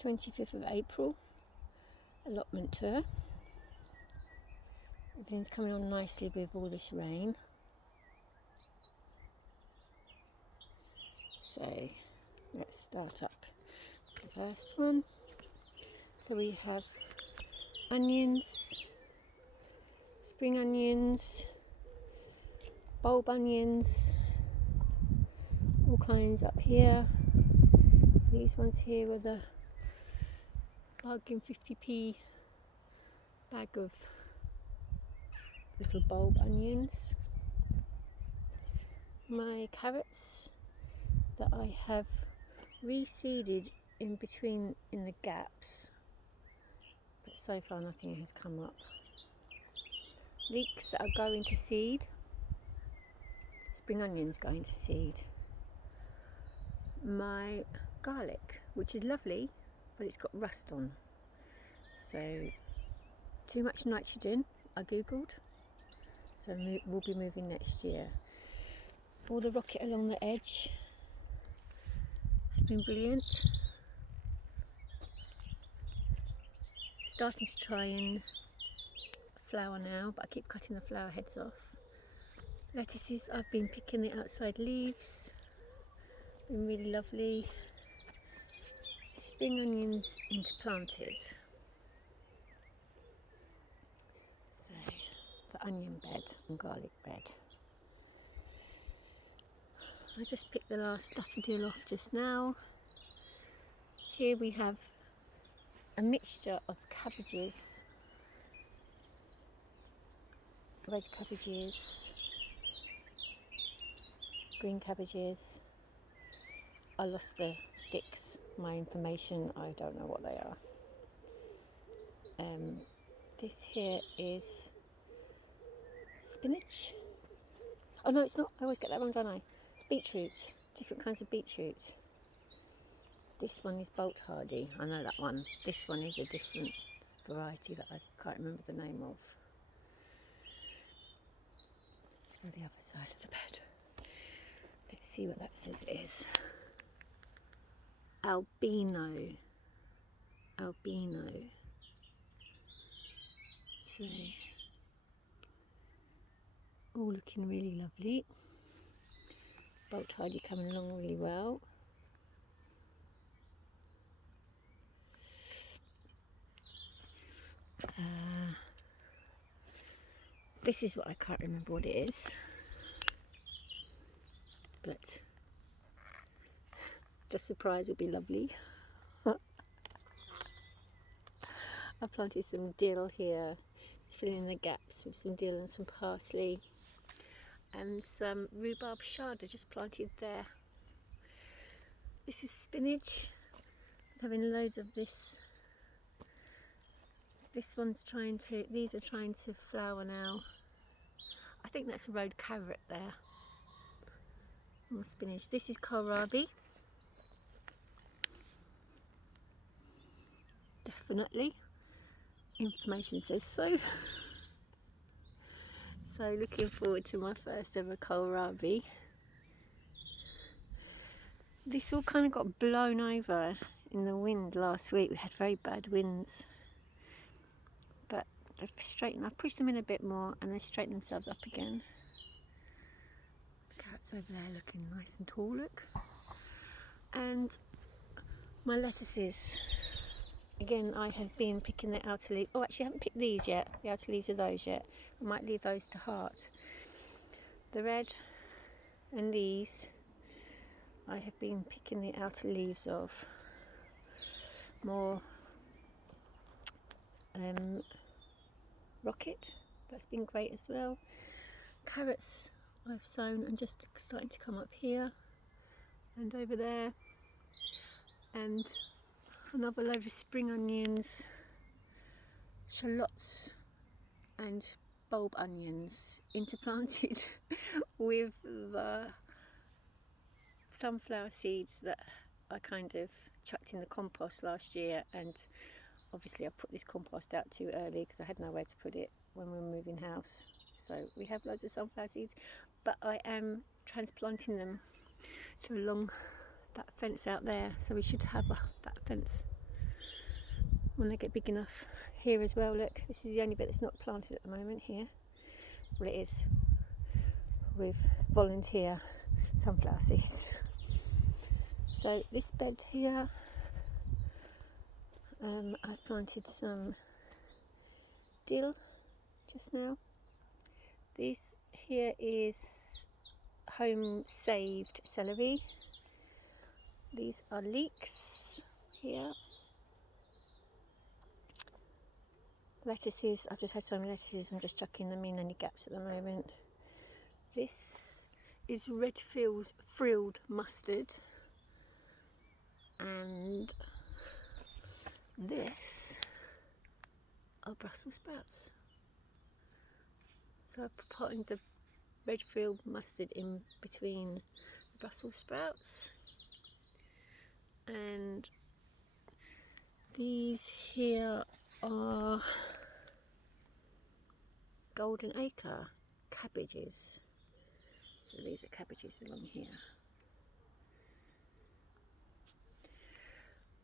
25th of April, Allotment Tour. Everything's coming on nicely with all this rain. So let's start up the first one. So we have onions, spring onions, bulb onions, all kinds up here. These ones here are the bargain 50p bag of little bulb onions. My carrots that I have reseeded in between in the gaps, but so far nothing has come up. Leeks that are going to seed. Spring onions going to seed. My garlic, which is lovely, but it's got rust on. So too much nitrogen, I googled. So we'll be moving next year. All the rocket along the edge has been brilliant. Starting to try and flower now, but I keep cutting the flower heads off. Lettuces, I've been picking the outside leaves. Been really lovely. Spring onions interplanted. So the onion bed and garlic bed. I just picked the last daffodil off just now. Here we have a mixture of cabbages, red cabbages, green cabbages. I lost the sticks, my information, I don't know what they are. This here is spinach. Oh no, it's not, I always get that wrong, don't I? Beetroot, different kinds of beetroot. This one is bolt hardy, I know that one. This one is a different variety that I can't remember the name of. Let's go to the other side of the bed. Let's see what that says it is. Albino. So, all looking really lovely. Bolt hardy coming along really well. This is what I can't remember what it is, but the surprise will be lovely. I planted some dill here, just filling in the gaps with some dill and some parsley, and some rhubarb shard I just planted there. This is spinach. I'm having loads of this. These are trying to flower now. I think that's a road carrot there. More spinach. This is kohlrabi. Definitely. Information says so. So looking forward to my first ever kohlrabi. This all kind of got blown over in the wind last week. We had very bad winds. But they've straightened. I've pushed them in a bit more and they straighten themselves up again. The carrots over there looking nice and tall, look. And my lettuces. Again, I have been picking the outer leaves. Oh, actually I haven't picked these yet, the outer leaves of those yet. I might leave those to heart. The red and these, I have been picking the outer leaves of. More rocket, that's been great as well. Carrots I've sown and just starting to come up here and over there. And another load of spring onions, shallots and bulb onions interplanted with the sunflower seeds that I kind of chucked in the compost last year, and obviously I put this compost out too early because I had nowhere to put it when we were moving house. So we have loads of sunflower seeds, but I am transplanting them to along that fence out there, so we should have that fence when they get big enough. Here as well, look, this is the only bit that's not planted at the moment here. Well, it is, with volunteer sunflower seeds. So this bed here, I've planted some dill just now. This here is home saved celery. These are leeks here. Lettuces, I've just had so many lettuces, I'm just chucking them in any gaps at the moment. This is red frilled mustard, and this are Brussels sprouts. So I've potted the red frilled mustard in between the Brussels sprouts, and these here are Golden Acre cabbages. So these are cabbages along here.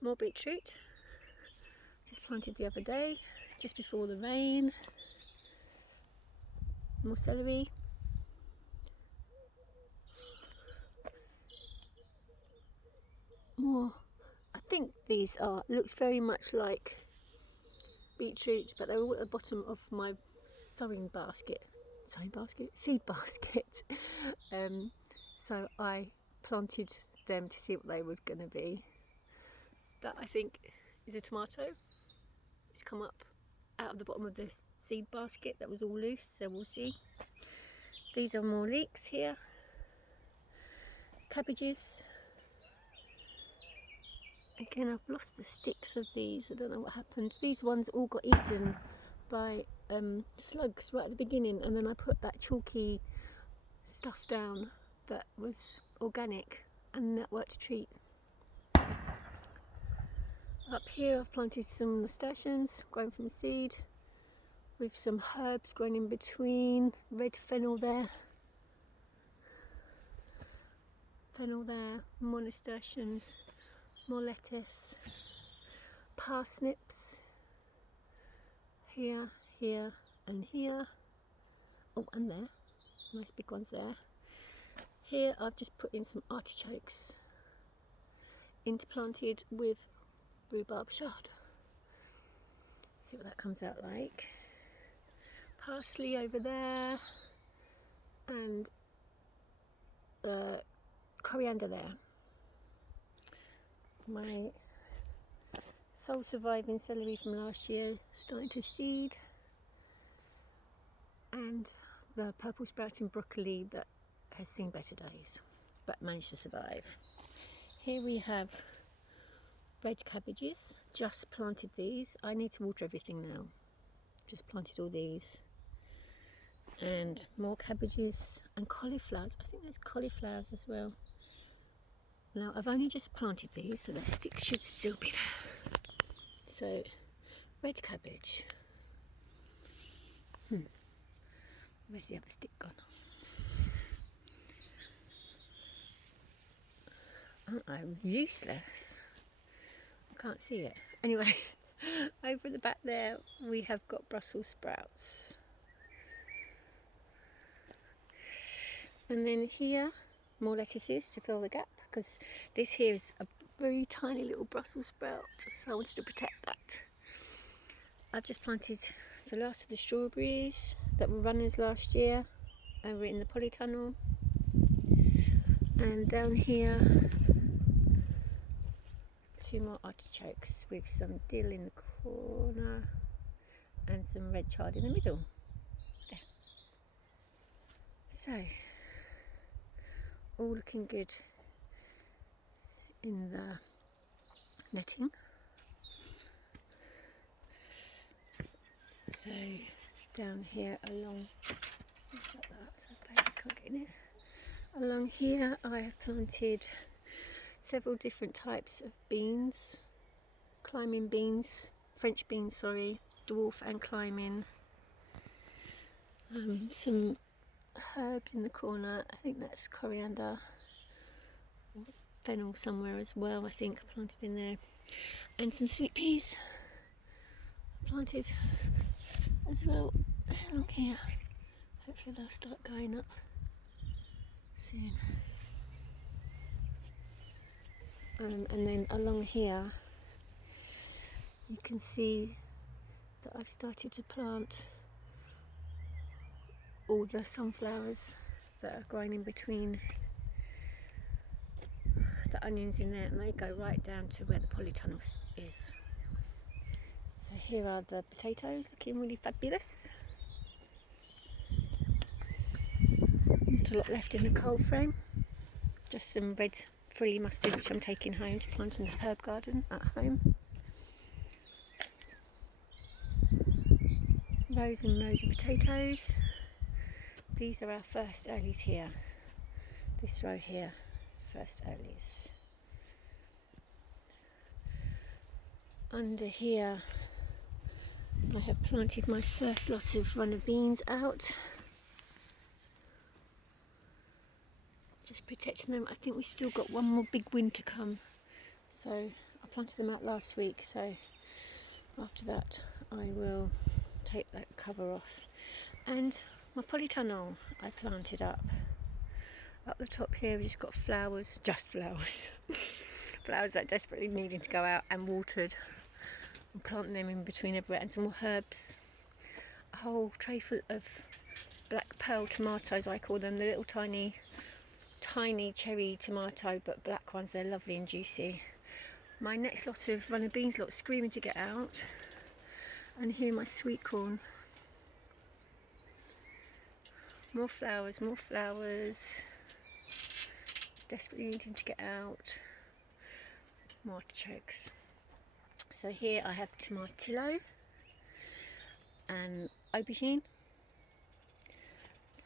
More beetroot, just planted the other day, just before the rain. More celery. More, I think these are, looks very much like beetroot, but they're all at the bottom of my seed basket. So I planted them to see what they were going to be. That I think is a tomato. It's come up out of the bottom of this seed basket that was all loose, so we'll see. These are more leeks here. Cabbages. Again, I've lost the sticks of these. I don't know what happened. These ones all got eaten by slugs right at the beginning, and then I put that chalky stuff down that was organic, and that worked a treat. Up here I've planted some nasturtiums grown from seed, with some herbs growing in between. Red fennel there, more nasturtiums, more lettuce, parsnips here, here and here. Oh, and there, nice big ones there. Here I've just put in some artichokes interplanted with rhubarb shard. See what that comes out like. Parsley over there, and coriander there. My sole surviving celery from last year starting to seed, and the purple sprouting broccoli that has seen better days but managed to survive. Here we have red cabbages, just planted these. I need to water everything now. Just planted all these. And more cabbages and cauliflowers. I think there's cauliflowers as well. Now I've only just planted these, so the sticks should still be there. So, red cabbage. Where's the other stick gone? Aren't I useless? I can't see it. Anyway, over at the back there we have got Brussels sprouts. And then here, more lettuces to fill the gap, because this here is a very tiny little Brussels sprout, so I wanted to protect that. I've just planted the last of the strawberries that were runners last year over in the polytunnel. And down here, 2 more artichokes with some dill in the corner and some red chard in the middle. There. So, all looking good in the netting. So down here along, shut that so babies can't get in it. Along here I have planted several different types of beans, climbing beans, French beans, sorry, dwarf and climbing. Some herbs in the corner, I think that's coriander, fennel somewhere as well, I think planted in there, and some sweet peas planted as well along here. Hopefully they'll start going up soon. And then along here you can see that I've started to plant all the sunflowers that are growing in between the onions in there, and they go right down to where the polytunnel is. So here are the potatoes, looking really fabulous. Not a lot left in the cold frame, just some red frilly mustard which I'm taking home to plant in the herb garden at home. Rows and rows of potatoes. These are our first earlies here. This row here, first earlies. Under here I have planted my first lot of runner beans out. Just protecting them. I think we've still got one more big wind to come. So I planted them out last week, so after that I will take that cover off. And my polytunnel I planted up the top here. We've just got flowers, just flowers. Flowers that desperately needing to go out and watered. I'm planting them in between everywhere, and some more herbs. A whole tray full of black pearl tomatoes, I call them, the little tiny cherry tomato, but black ones. They're lovely and juicy. My next lot of runner beans look screaming to get out, and here my sweet corn. More flowers, desperately needing to get out. More artichokes. So here I have tomatillo and aubergine,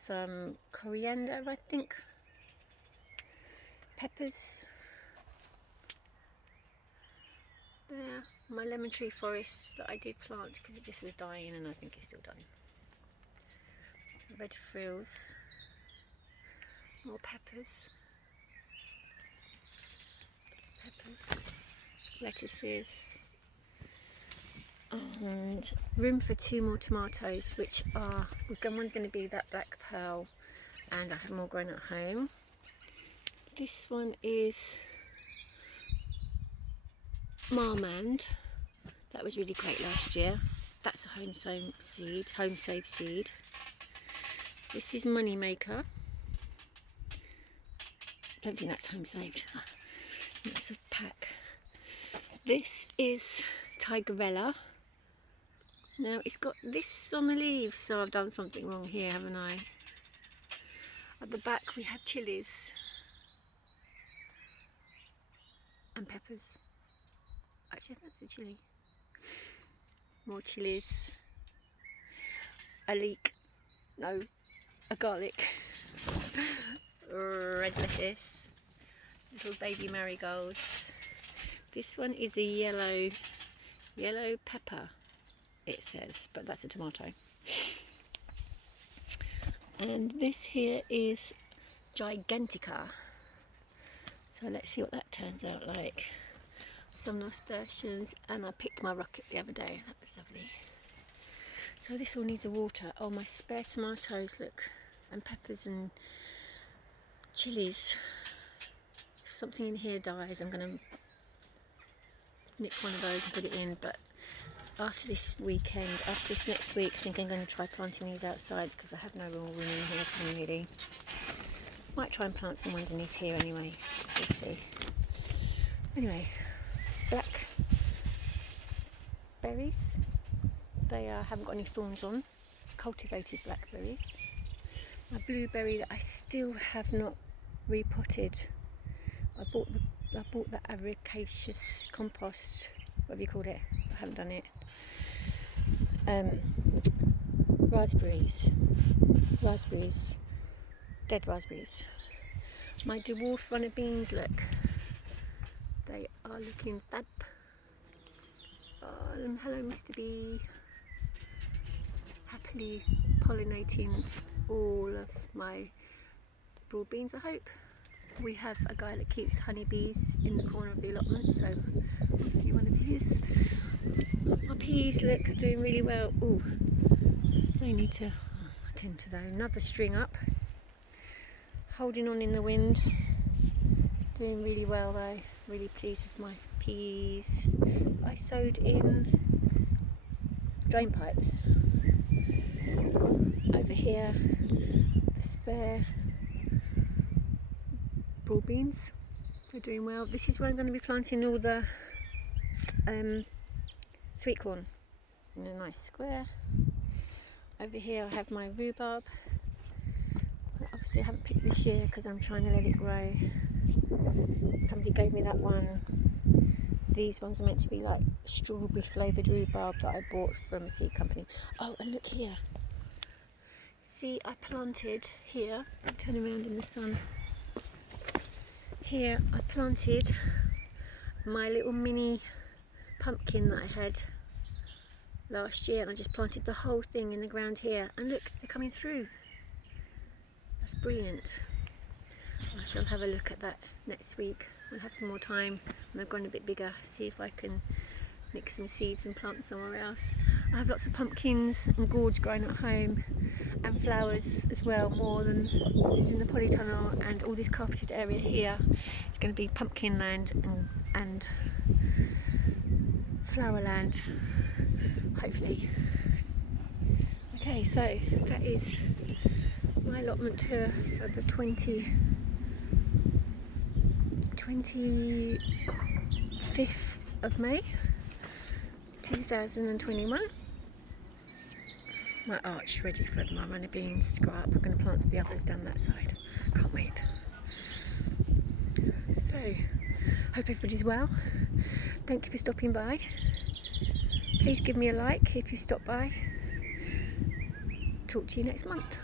some coriander, I think, peppers. There, my lemon tree forest that I did plant because it just was dying, and I think it's still dying. Red frills, more peppers, lettuces, and room for 2 more tomatoes, which are, one's going to be that black pearl, and I have more growing at home. This one is Marmand. That was really great last year. That's a home saved seed. This is Moneymaker. Don't think that's home saved. That's a pack. This is Tigerella. Now it's got this on the leaves, so I've done something wrong here, haven't I? At the back we have chilies and peppers. Actually, I fancy chilli. More chilies. A leek. No, a garlic. Red lettuce. Little baby marigolds. This one is a yellow pepper, it says, but that's a tomato. And this here is Gigantica. So let's see what that turns out like. Some nasturtiums, and I picked my rocket the other day. That was lovely. So this all needs a water. Oh, my spare tomatoes, look, and peppers and chilies. If something in here dies, I'm going to nick one of those and put it in. But after this next week, I think I'm going to try planting these outside because I have no more room in here for them really. Might try and plant some ones underneath here anyway. We'll see. Anyway, blackberries. They haven't got any thorns on. Cultivated blackberries. My blueberry that I still have not repotted. I bought the Acre compost, whatever you called it. I haven't done it. Raspberries, dead raspberries. My dwarf runner beans, look, they are looking fab. Hello Mr. Bee, happily pollinating all of my broad beans, I hope. We have a guy that keeps honeybees in the corner of the allotment, so I'll see one of his. Up here peas look are doing really well. Oh, they need to tend to though. Another string up, holding on in the wind, doing really well though. Really pleased with my peas. I sowed in drain pipes. Over here, the spare broad beans, they're doing well. This is where I'm going to be planting all the sweet corn in a nice square. Over here I have my rhubarb. Obviously I haven't picked this year because I'm trying to let it grow. Somebody gave me that one. These ones are meant to be like strawberry flavoured rhubarb that I bought from a seed company. Oh, and look here. See, I planted here, I'll turn around in the sun. Here I planted my little mini pumpkin that I had last year, and I just planted the whole thing in the ground here, and look, they're coming through. That's brilliant. I shall have a look at that next week. I'll have some more time when they've grown a bit bigger, see if I can mix some seeds and plant somewhere else. I have lots of pumpkins and gourds growing at home, and flowers as well, more than is in the polytunnel, and all this carpeted area here is going to be pumpkin land and flower land, hopefully. Okay, so that is my allotment tour for the 25th of May 2021. My arch ready for my runner beans to go up. I'm going to plant the others down that side. Can't wait. So, hope everybody's well. Thank you for stopping by. Please give me a like if you stop by. Talk to you next month.